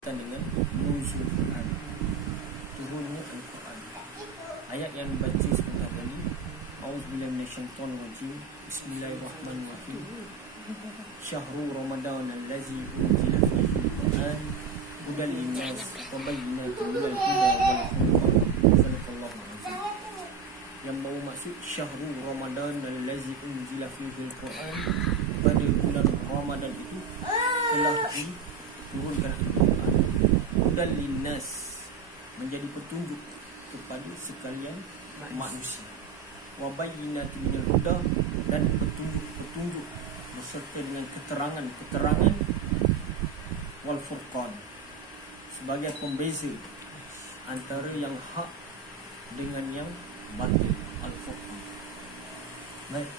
dengan nuzul Quran, turunnya Al-Quran. Ayat yang dibaca sebentar tadi, A'udzubillahi minasyaitonir rajim. Bismillahirrahmanirrahim. Syahrul Ramadan allazi unzila fihi al-Quran hudan lin-nas wa bayyinatin minal huda wal furqan. Sadaqallahu azim. Yang bermaksud Syahrul Ramadan allazi unzila fihi al-Quran, pada bulan Ramadan itu telah diturunkan Al-Quran, hudan linnas, menjadi petunjuk kepada sekalian manusia, wa bayyinatin minal huda, dan petunjuk beserta dengan keterangan wal furqan, sebagai pembeza antara yang hak dengan yang batil. Al-Furqan. Baik,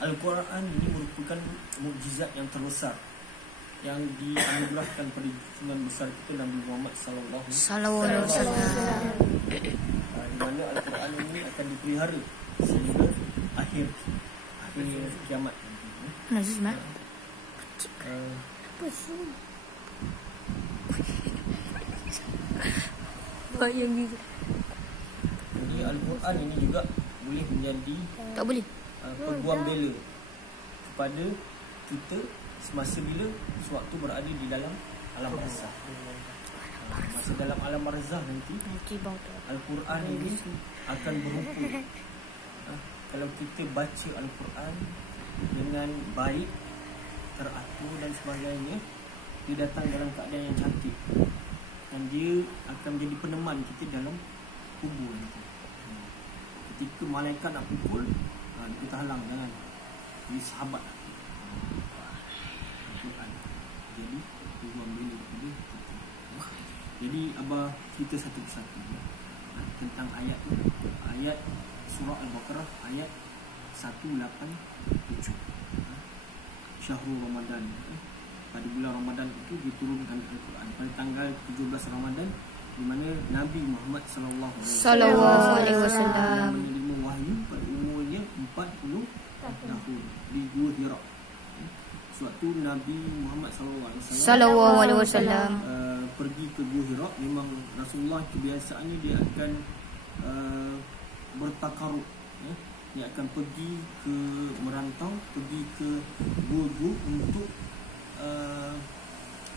Al-Quran ini merupakan mukjizat yang terbesar yang dianugerahkan pada junjungan besar kita Nabi Muhammad sallallahu alaihi wasallam. Di mana Al-Quran ini akan dipelihara sehingga akhir kiamat nanti. Apa sih? Bayang gitu. Jadi Al-Quran ini juga boleh menjadi Tak boleh. peguam bela kepada kita semasa bila sewaktu berada di dalam alam barzah. Masa dalam alam barzah nanti Al-Quran ini akan berupa, kalau kita baca Al-Quran dengan baik, teratur dan sebagainya, dia datang dalam keadaan yang cantik dan dia akan menjadi peneman kita dalam kubur kita. Ketika malaikat nak pukul, kita halang, jangan, jadi sahabat Al-Quran. Jadi peguam bela kepada kita. Jadi Abah cerita satu persatu tentang ayat tu. Ayat surah Al-Baqarah ayat 187. Syahrul Ramadan, pada bulan Ramadan itu diturunkan Al-Quran pada tanggal 17 Ramadan, di mana Nabi Muhammad sallallahu alaihi wasallam menerima wahyu pada umurnya 40 tahun di Gua Hira. Sewaktu Nabi Muhammad sallallahu alaihi wasallam pergi ke Gua Hira, memang Rasulullah kebiasaannya dia akan bertakarub, dia akan pergi ke merantau, pergi ke gua-gua untuk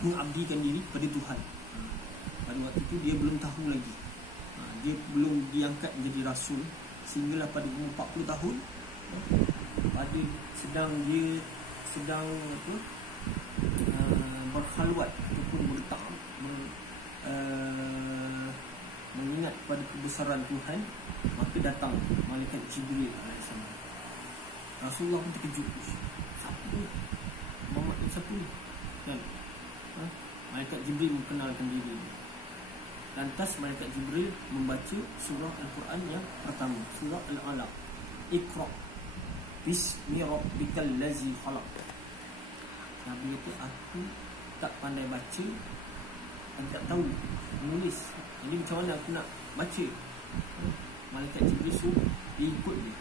mengabdikan diri pada Tuhan. Pada waktu itu dia belum tahu lagi, dia belum diangkat menjadi rasul, sehinggalah pada umur 40 tahun pada sedang berkhalwat ataupun mengingat pada kebesaran Tuhan, maka datang malaikat Jibril alaihissalam. Rasulullah pun terkejut, siapa Muhammad ni, siapa ni kan? Malaikat Jibril mengenalkan diri. Lantas malaikat Jibril membaca surah Al-Quran yang pertama, surah Al-Alaq. Iqra bismi rabbikal ladzi khalaq. Nabi kata, aku tak pandai baca dan tak tahu menulis, jadi macam mana aku nak baca? Malaikat Jibril suruh ikut dia.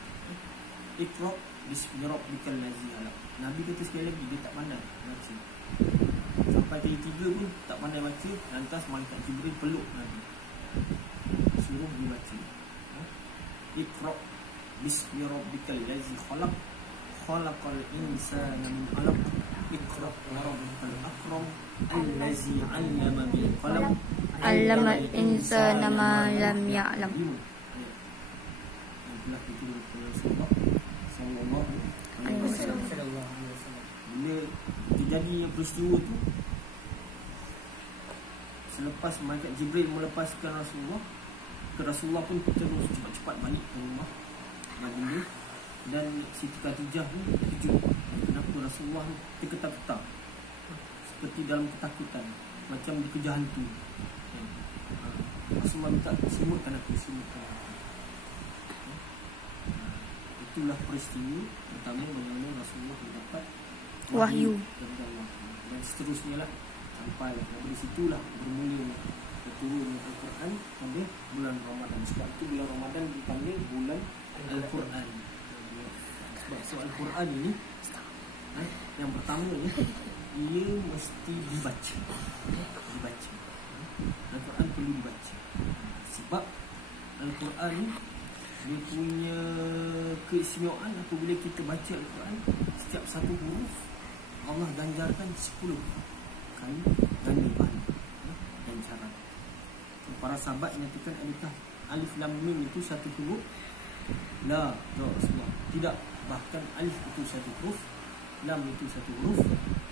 Iqra bismi rabbikal ladzi khalaq. Nabi kata sekali lagi, dia tak pandai baca. Sampai kali 3 pun tak pandai baca. Lantas malaikat Jibril peluk Nabi, suruh dia baca. Iqra bismi rabbikal ladzi khalaq, khalaqal insana min 'alaq, iqra wa rabbukal akram, allazi 'allama bil qalam, 'allamal insana ma lam ya'lam. Itulah itu Rasulullah sallallahu alaihi wasallam. Bila terjadi peristiwa tu, selepas malaikat Jibril melepaskan Rasulullah pun terus cepat-cepat balik ke rumah baginda. Dan Siti Khadijah ni terkejut, kenapa Rasulullah ni terketar-ketar seperti dalam ketakutan, macam dikejar hantu. Rasulullah minta, semutkan aku. Itulah peristiwa pertama bagaimana Rasulullah mendapat wahyu dari Allah. Dan seterusnya lah, sampai dari situlah bermula turunnya Al-Quran pada bulan Ramadan. Sebab itu bulan Ramadan dipanggil bulan Al-Quran. Sebab Al-Quran ini yang pertama, ia mesti dibaca. Sebab Al-Quran ni dia punya keistimewaan apabila kita baca Al-Quran, setiap satu huruf Allah ganjarkan 10 kali ganda pahala ganjaran. Para sahabat menyatakan, adakah alif lam mim itu satu huruf? La, ya Rasulullah, tidak. Bahkan alif itu satu huruf, lam itu satu huruf,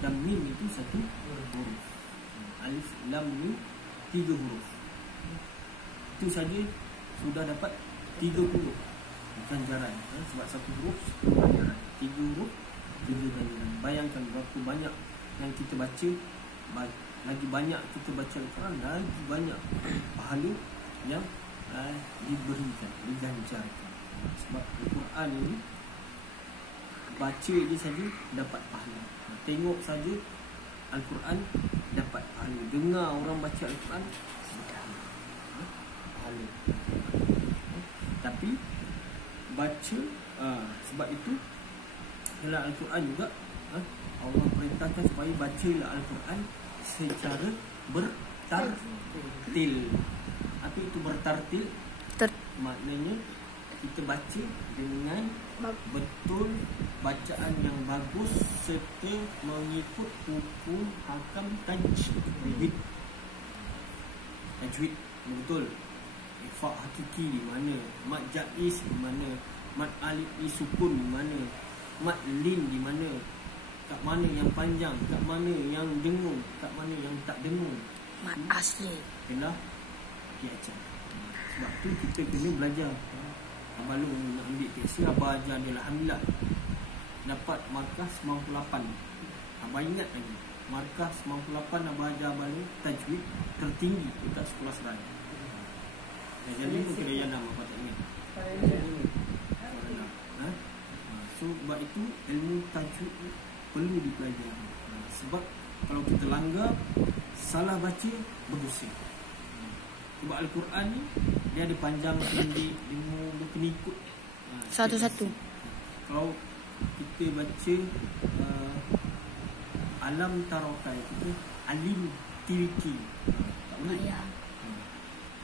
dan mim itu satu huruf. Alif lam mim 3 huruf. Itu saja sudah dapat 30 ganjaran. Sebab satu huruf 10 ganjaran, 3 huruf 3 ganjaran. Bayangkan berapa banyak yang kita baca, lagi banyak kita baca Al-Quran, lagi banyak pahala yang diberikan, diganjarkan. Sebab Al-Quran ini baca dia saja dapat pahala, tengok saja Al-Quran dapat pahala, dengar orang baca Al-Quran pahala. Tapi baca, sebab itu dalam Al-Quran juga Allah perintahkan supaya bacalah Al-Quran secara bertartil. Apa itu bertartil? Maknanya kita baca dengan betul, bacaan yang bagus serta mengikut hukum hakam tajwid. Tajwid betul. Ikhfa hakiki di mana, mat jaiz di mana, mat alif sukun di mana, mat lin di mana, kat mana yang panjang, kat mana yang dengung, kat mana yang tak dengung. Mat asli Kena diajar. Sebab tu kita kena belajar. Abang Long nak ambil tekstil, abang ajar dia, alhamdulillah dapat markah 98. Abang ingat lagi, markah 98 abang ajar abang Long tajwid tertinggi dekat sekolah seraya. Jadi tu kena yang nama apa tak ingat. So sebab itu ilmu tajwid perlu dipelajari. Sebab kalau kita langgar, salah baca, berdosa. Sebab Al-Quran ni dia ada panjang, pendek, dia kena ikut satu-satu. Kalau kita baca alam tarokai, kita alim tiriki, tak boleh.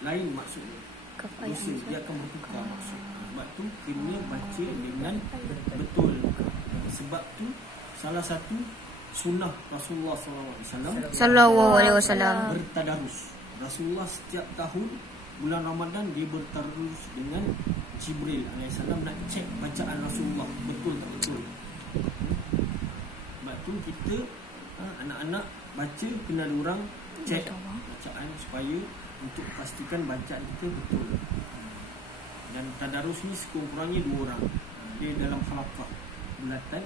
Lain maksudnya, dosa, dia akan bertukar maksud. Sebab tu kena baca dengan betul. Sebab tu salah satu sunnah Rasulullah SAW bertadarus. Rasulullah setiap tahun bulan Ramadan dia bertadarus dengan Jibril AS, nak cek bacaan Rasulullah betul tak betul. Sebab tu kita anak-anak baca kena ada orang cek bacaan supaya untuk pastikan bacaan kita betul. Dan tadarus ni sekurang-kurangnya 2 orang. Dia dalam halaqah bulatan.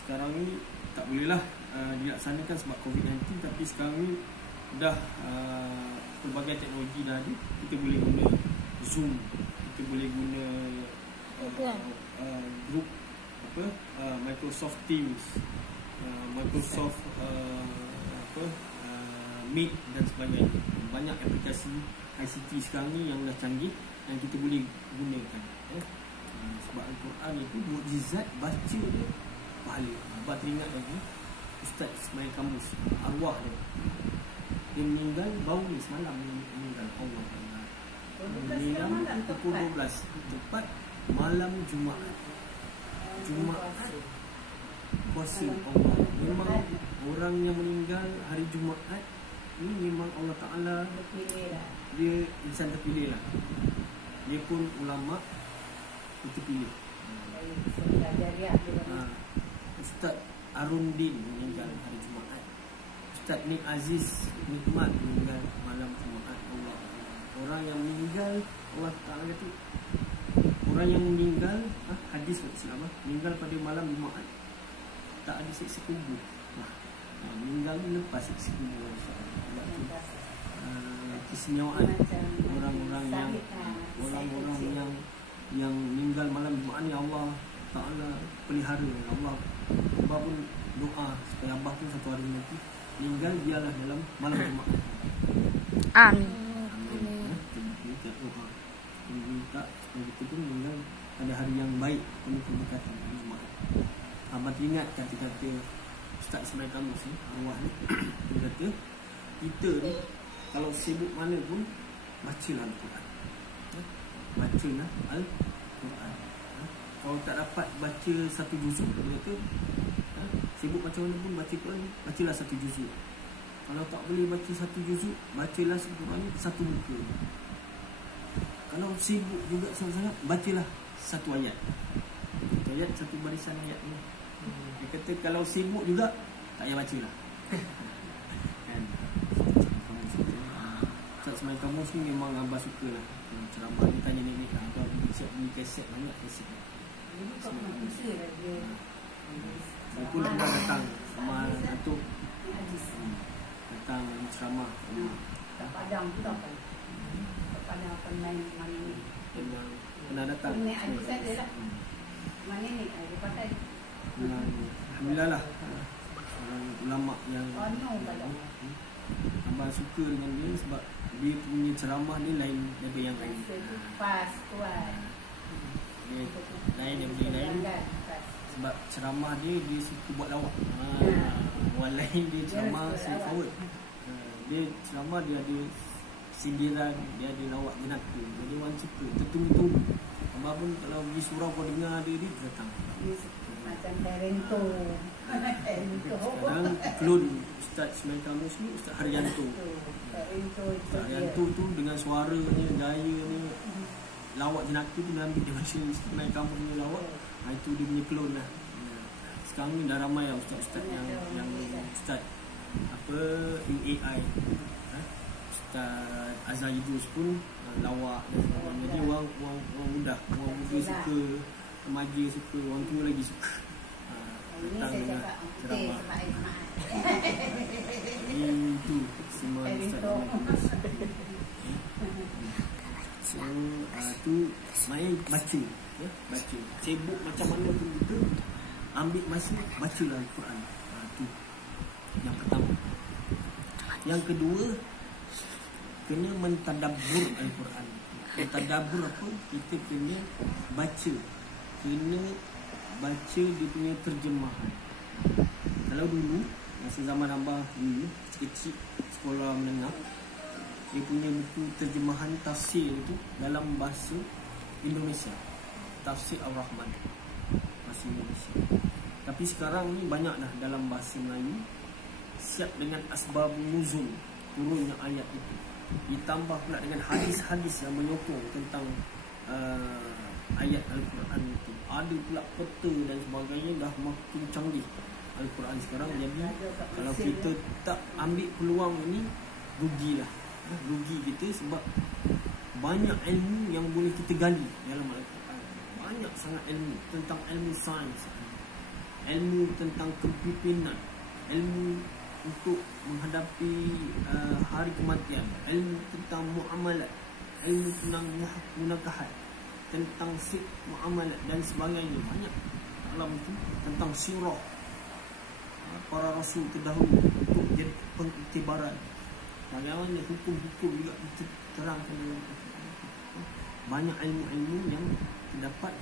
Sekarang ni tak bolehlah dilaksanakan sebab COVID-19, tapi sekarang ni dah pelbagai teknologi dah ada. Kita boleh guna Zoom, kita boleh guna group Microsoft Teams, Microsoft Meet dan sebagainya. Banyak aplikasi ICT sekarang ni yang dah canggih yang kita boleh gunakan. Sebab Al-Quran itu mukjizat, baca dia pahala. Abang teringat lagi Ustaz Ismail Kamus, arwah dia meninggal baru ni semalam, meninggal Allah. Meninggal pukul 12 tepat malam Jumaat puasa Allah. Memang orang yang meninggal hari Jumaat ni memang Allah Ta'ala dia insan terpilih lah. Dia pun ulama kita pilih. Ustaz Arundin meninggal hari Jumaat. Ustaz Nik Aziz Nikmat meninggal malam Jumaat. Allah, orang yang meninggal Allah Ta'ala kata, orang yang meninggal hadis Islam meninggal pada malam Jumaat tak ada siksa kubur. Meninggal ni lepas siksa kubur. Keistimewaan orang-orang yang meninggal malam Jumaat ni Allah Ta'ala pelihara. Allah Abah pun doa supaya Abah pun satu hari nanti meninggal biarlah dalam malam Jumaat. Amin. Kita doa, kita minta supaya kita pun meninggal pada hari yang baik, penuh keberkatan hari Jumaat. Abah teringat kata-kata Ustaz Ismail Kamus ni, arwah ni, dia kata kita ni kalau sibuk mana pun bacalah Al-Quran. Bacalah Al-Quran. Kalau tak dapat baca satu juzuk, dia kata sibuk macam mana pun baca Quran, bacalah satu juzuk. Kalau tak boleh baca satu juzuk, bacalah Quran satu muka. Kalau sibuk juga sangat-sangat, bacalah satu ayat. Satu ayat, satu barisan ayat ni. Dia kata kalau sibuk juga, tak payah bacalah. Kan? Ustaz Ismail Kamus ni memang abang suka lah. Ceramah ni tanya nenek lah. Abang siap beli kaset, banyak kaset. Dulu kau pernah pusing lah dia. Dia pun pernah datang sama Datuk. Datang ceramah. Tak Padang tu tak apa. Tak Padang akan main mana ni. Pernah datang. Nenek Aziz ada lah. Mana ni? Dia pakai. Alhamdulillah lah. Orang ulama yang abang suka dengan dia sebab dia punya ceramah ni lain daripada yang lain. Pas kuat. Dia lain daripada lain sebab ceramah dia suka buat lawak. Orang lain dia ceramah straightforward. Dia ceramah dia ada sindiran, dia ada lawak jenaka. Jadi orang suka tertunggu-tunggu. Abang pun kalau pergi surau kau dengar dia datang. Macam Terento. Sekarang klon Ustaz Ismail Kamus ni Ustaz Haryanto. Ustaz Haryanto tu dengan suaranya, gayanya, lawak jenaka tu dia ambil daripada Ismail Kamus ni lawak. Itu dia punya klon lah. Sekarang ni dah ramai lah ustaz-ustaz yang Ustaz apa UAI, Ustaz Azhar Idrus pun lawak dan sebagainya. Jadi orang muda suka, remaja suka, orang tua lagi suka. Datang dengan ceramah. Itu semua Ustaz. So tu main baca, ya, baca. Sibuk macam mana pun kita ambil masa bacalah Al-Quran. Tu yang pertama. Yang kedua, kena mentadabbur Al-Quran. Mentadabbur apa? Kita kena baca. Kena baca dia punya terjemahan. Kalau dulu, masa zaman abah dulu, kecil sekolah menengah, dia punya buku terjemahan tafsir itu dalam bahasa Indonesia. Tafsir Ar-Rahman, bahasa Indonesia. Tapi sekarang ni banyak dah dalam bahasa Melayu, siap dengan asbab nuzul turunnya ayat itu. Ditambah pula dengan hadis-hadis yang menyokong tentang ayat Al-Quran itu. Ada pula peta dan sebagainya, dah makin canggih Al-Quran sekarang. Jadi kalau kita tak ambil peluang ini, rugilah. Rugi kita sebab banyak ilmu yang boleh kita gali dalam Al-Quran. Banyak sangat ilmu tentang ilmu sains, ilmu tentang kepimpinan, ilmu untuk menghadapi hari kematian, ilmu tentang muamalat, ilmu tentang munakahat, tentang fiqh muamalat dan sebagainya. Banyak dalam itu, tentang sirah para rasul terdahulu untuk jadi pengiktibaran. Bagaimana hukum-hukum juga diterangkan dalam Al-Quran. Banyak ilmu-ilmu yang terdapat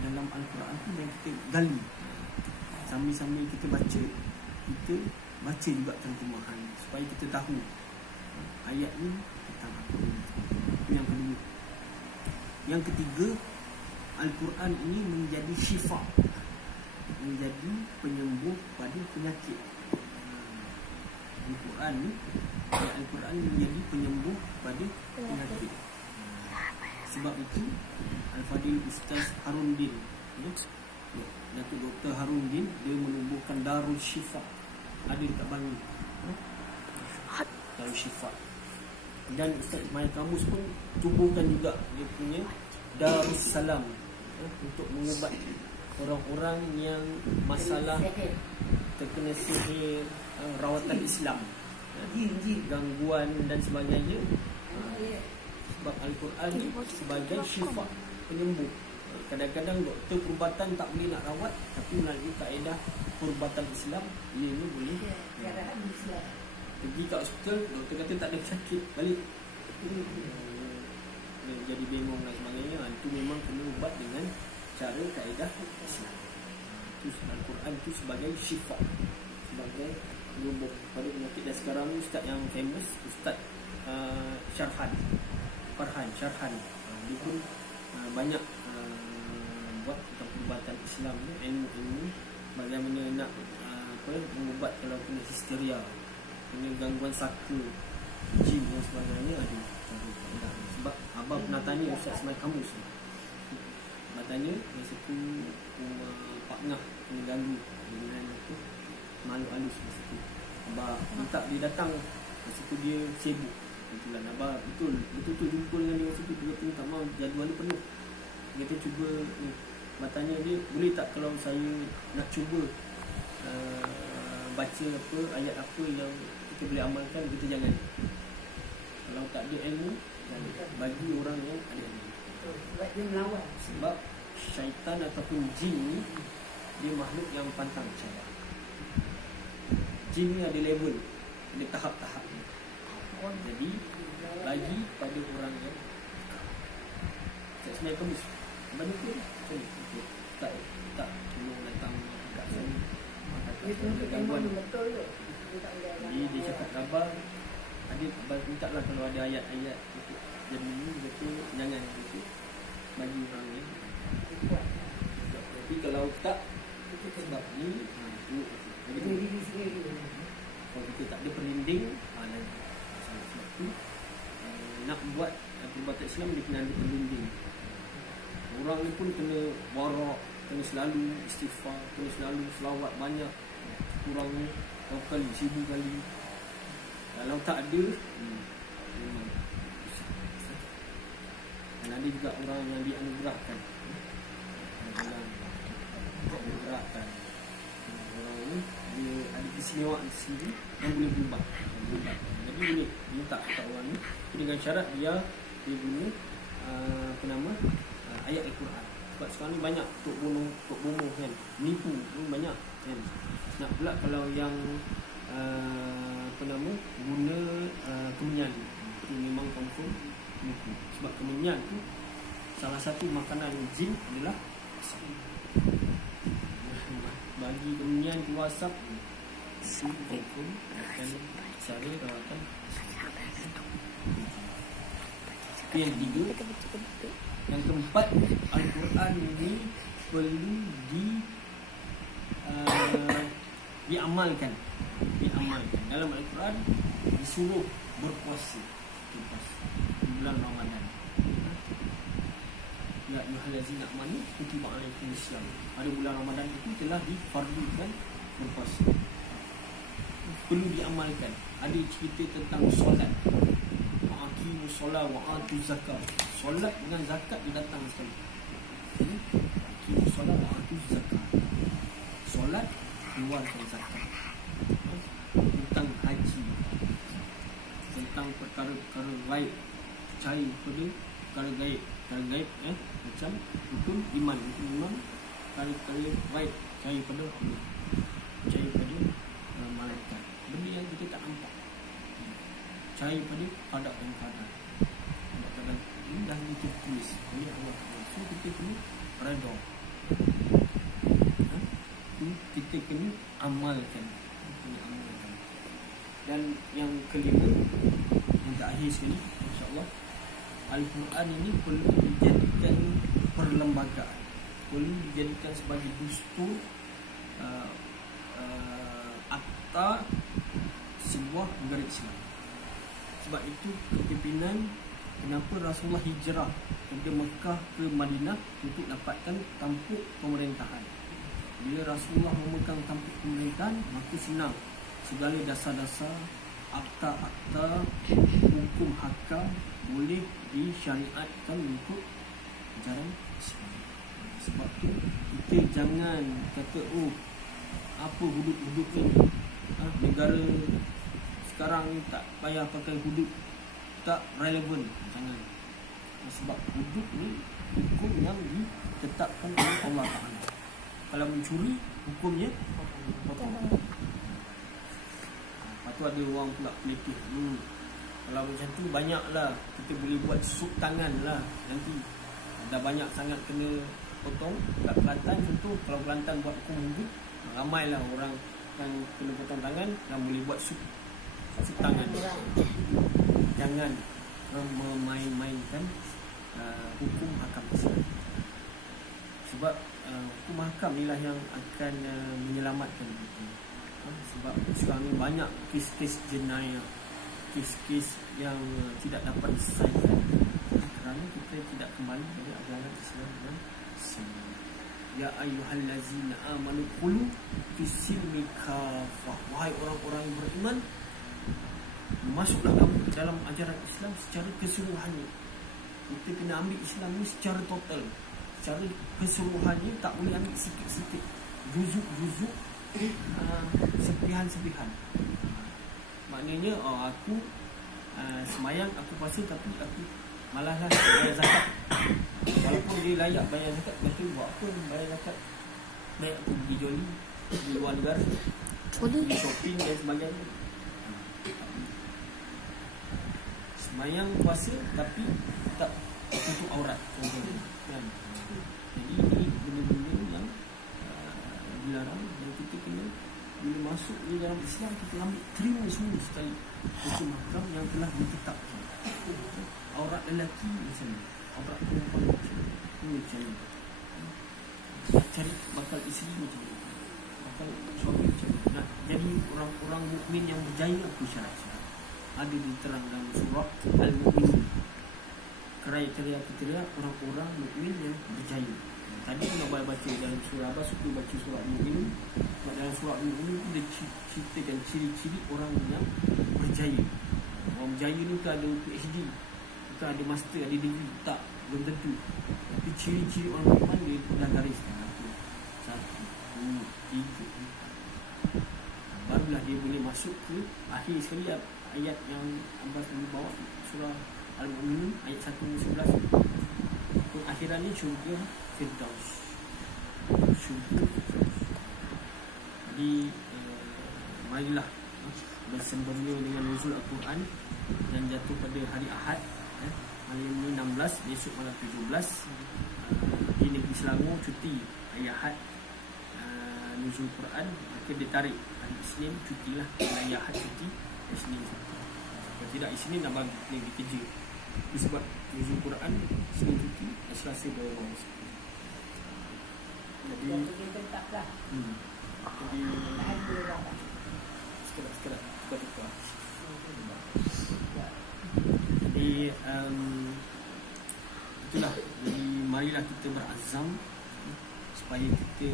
dalam Al-Quran itu dan kita gali. Sambil-sambil kita baca juga terjemahan supaya kita tahu ayat ni tentang apa. Yang kedua. Yang ketiga, Al-Quran ini menjadi syifa, menjadi penyembuh pada penyakit. Al-Quran menjadi penyembuh pada penyakit. Sebab itu Al-Fadil Ustaz Haruddin, Datuk Dr. Haruddin, dia menubuhkan Darul Syifa, ada dekat Bangi, Darul Syifa. Dan Ustaz Ismail Kamus pun tubuhkan juga dia punya Darussalam, untuk mengubat orang-orang yang masalah terkena sihir, rawatan Islam, gangguan dan sebagainya. Sebab Al-Quran sebagai syifa, penyembuh. Kadang-kadang doktor perubatan tak boleh nak rawat, tapi melalui kaedah perubatan Islam, ia ni boleh. Pergi kat hospital, doktor kata tak ada sakit, balik jadi bengong dan sebagainya. Itu memang kena ubat dengan cara kaedah Islam. Itu Al-Quran itu sebagai syifa, sebagai penyembuh pada penyakit. Dan sekarang ni ustaz yang famous, Ustaz Syarhan, Farhan Syarhan, dia pun banyak buat tentang perubatan Islam ni, ilmu bagaimana nak mengubat kalau kena histeria, kena gangguan saka, jin dan sebagainya ada. Sebab abang pernah tanya Ustaz Ismail Kamus ni, abang tanya masa tu Pak Ngah kena ganggu dengan tu malu halus masa tu. Abang minta dia datang, masa tu dia sibuk. Kebetulan abang betul jumpa dengan dia masa tu, dia kata tak mahu, jadual dia penuh. Dia kata cuba ni. Abang tanya dia, boleh tak kalau saya nak cuba baca apa, ayat apa yang kita boleh amalkan? Kita jangan. Kalau tak ada ilmu, bagi orang yang ada ilmu. Sebab dia melawan. Sebab syaitan ataupun jin ni, dia makhluk yang pantang percaya. Jin ni ada level, ada tahap-tahap. Jadi bagi pada orang yang Ustaz Ismail Kamus banyak pun tak tolong datang kat sana. Dia tunjuk Gangguan. ilmu betul tu. Jadi dia cakap khabar, ada minta lah kalau ada ayat-ayat untuk jadi ni, dia jangan gitu bagi orang ni. Tapi kalau tak, sebab ni Dia diri sendiri. kalau kita tak ada perlinding, sebab tu nak buat perubatan Islam dia kena ada perlinding. Orang ni pun kena warak, kena selalu istighfar, kena selalu selawat banyak, kurangnya berapa kali, 1000 kali. Kalau tak ada, memang susah. Dan ada juga orang yang dianugerahkan, dianugerahkan orang ni dia ada keistimewaan sendiri yang boleh berubah. Jadi boleh minta kat orang ni dengan syarat dia guna ayat Al-Quran. Sebab sekarang ni banyak tok bomoh kan, menipu pun banyak kan. Nak pula kalau yang guna kemenyan, itu memang confirm menipu. Sebab kemenyan tu salah satu makanan jin adalah asap. Bagi kemenyan keluar asap, itu confirm akan cara rawatan. Itu yang ketiga. Yang keempat, Al-Quran ini perlu diamalkan. Dalam Al-Quran disuruh berpuasa di bulan Ramadan. Ya ayyuhallazina amanu kutiba alaikumus syiyam. Pada bulan Ramadan itu telah difardukan berpuasa. Perlu diamalkan. Ada cerita tentang solat. Aqimus solat wa atuz zakat. Solat dengan zakat dia datang sekali. Aqimus solat wa atuz zakat. Solat, keluarkan zakat. Tentang haji, tentang perkara-perkara gaib, percaya pada perkara gaib, macam rukun iman, perkara-perkara gaib, percaya pada Allah, percaya pada malaikat, benda yang kita tak nampak, percaya pada qada dan qadar. Ini dah ditulis oleh Allah Taala. So kita kena redha. Kita kena amalkan. Dan yang kelima, yang terakhir sekali, insya-Allah, Al-Quran ini perlu dijadikan perlembagaan, perlu dijadikan sebagai dustur, akta sebuah negara Islam. Sebab itu kepimpinan kenapa Rasulullah hijrah dari Mekah ke Madinah untuk dapatkan tampuk pemerintahan. Bila Rasulullah memegang tampuk pemerintahan, maka senang segala dasar-dasar, akta-akta, hukum hakam boleh disyariatkan untuk ajaran Islam. Sebab tu kita jangan kata apa hudud-hudud ni, negara sekarang ni tak payah pakai hudud, tak relevan. Jangan. Sebab hudud ni hukum yang ditetapkan oleh Allah Ta'ala. Kalau mencuri, hukumnya potong. Lepas tu ada orang pula pelikih. Kalau macam tu banyaklah, kita boleh buat sup tangan lah nanti. Dah banyak sangat kena potong. Kat Kelantan contoh, kalau Kelantan buat hukum hudud, ramailah orang yang kena potong tangan dan boleh buat sup tangan. Jangan. memain-mainkan hukum hakam Islam. Sebab hukum hakam inilah yang akan menyelamatkan kita. Sebab sekarang ni banyak kes-kes jenayah, kes-kes yang tidak dapat diselesaikan kerana kita tidak kembali pada ajaran Islam dan Sunnah. Ya ayyuhallazina amanu qulu fis-silmi kafah. Wahai orang-orang yang beriman, masuklah kamu ke dalam ajaran Islam secara keseluruhannya. Kita kena ambil Islam ni secara total, secara keseluruhannya, tak boleh ambil sikit-sikit, juzuk-juzuk, sepihan-sepihan. Maknanya aku semayang, aku puasa, tapi aku malaslah bayar zakat. Walaupun dia layak bayar zakat, tapi buat apa bayar zakat? Baik aku pergi joli di luar negara, pergi shopping dan sebagainya. Semayang, puasa, tapi tak tutup aurat contohnya, kan? Jadi ini benda-benda yang dilarang, dan kita kena bila masuk di dalam Islam, kita ambil terima semua sekali hukum hakam yang telah ditetapkan. Aurat lelaki macam ni, aurat perempuan macam ni, cari bakal isteri macam ni, bakal suami macam ni. Nak jadi orang-orang mukmin yang berjaya, aku syarat-syarat ada diterang dalam surah Al-Mu'minun. Kriteria orang-orang mukmin yang berjaya. Tadi nak baca dalam surah Abbas, aku baca surah Al-Mu'minun. Dalam surah Al-Mu'minun dia ceritakan ciri-ciri orang yang berjaya. Orang berjaya ni bukan ada PhD, bukan ada master, ada degree, tak, belum tentu. Tapi ciri-ciri orang beriman dia dah gariskan. 1, 2, 3, 4. Barulah dia boleh masuk ke akhir sekali ayat yang Abbas dulu bawa, surah Al-Mu'minun ayat 1-11. Akhirannya syurga Firdaus. Syurga Firdaus. Jadi marilah bersembunyi dengan nuzul Al-Quran yang jatuh pada hari Ahad. Hari ini 16, besok malam 17. Di negeri Selangor cuti hari Ahad, nuzul Quran, maka dia tarik hari Isnin cutilah, hari Ahad cuti, Isnin cuti. Kalau tidak Isnin nak bagi pergi kerja. Sebab nuzul Quran Isnin cuti, Selasa baru bawa. Jadi tetaplah. Jadi sekerat jadi itulah. Jadi marilah kita berazam supaya kita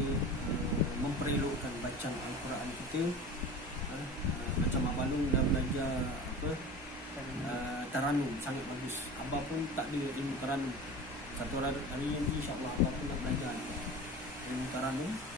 memperelokkan bacaan Al-Quran kita. Macam Abalung dah belajar taranum, sangat bagus. Abah pun tak ada ilmu taranum. Satu hari ini insya-Allah Abah pun nak